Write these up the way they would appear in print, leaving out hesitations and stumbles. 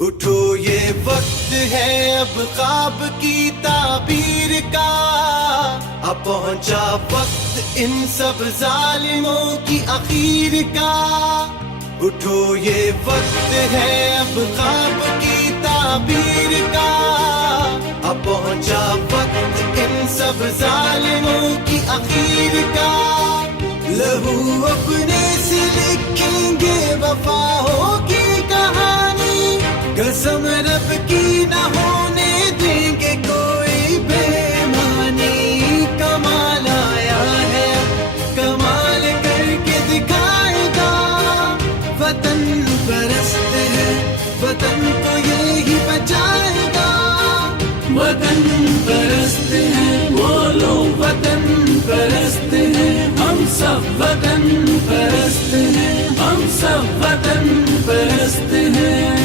اٹھو یہ وقت ہے اب خواب کی تعبیر کا، اب پہنچا وقت ان سب ظالموں کی اخیر کا۔ اٹھو یہ وقت ہے اب خواب کی تعبیر کا، اب پہنچا وقت ان سب ظالموں کی اخیر کا۔ لہو اپنے سے لکھیں گے وفا ہوگی کہانی، قسم رب کی نہ ہونے دیں گے کوئی بے ایمانی۔ کمال آیا ہے کمال کر کے دکھائے گا، وطن پرست ہے وطن کو یہی بچائے گا۔ وطن پرست ہیں وہ لوگ وطن پرست ہیں، ہم سب وطن پرست ہیں، ہم سب وطن پرست ہیں۔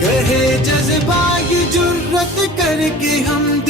کہے جذبہ یہ جرت کر کے ہم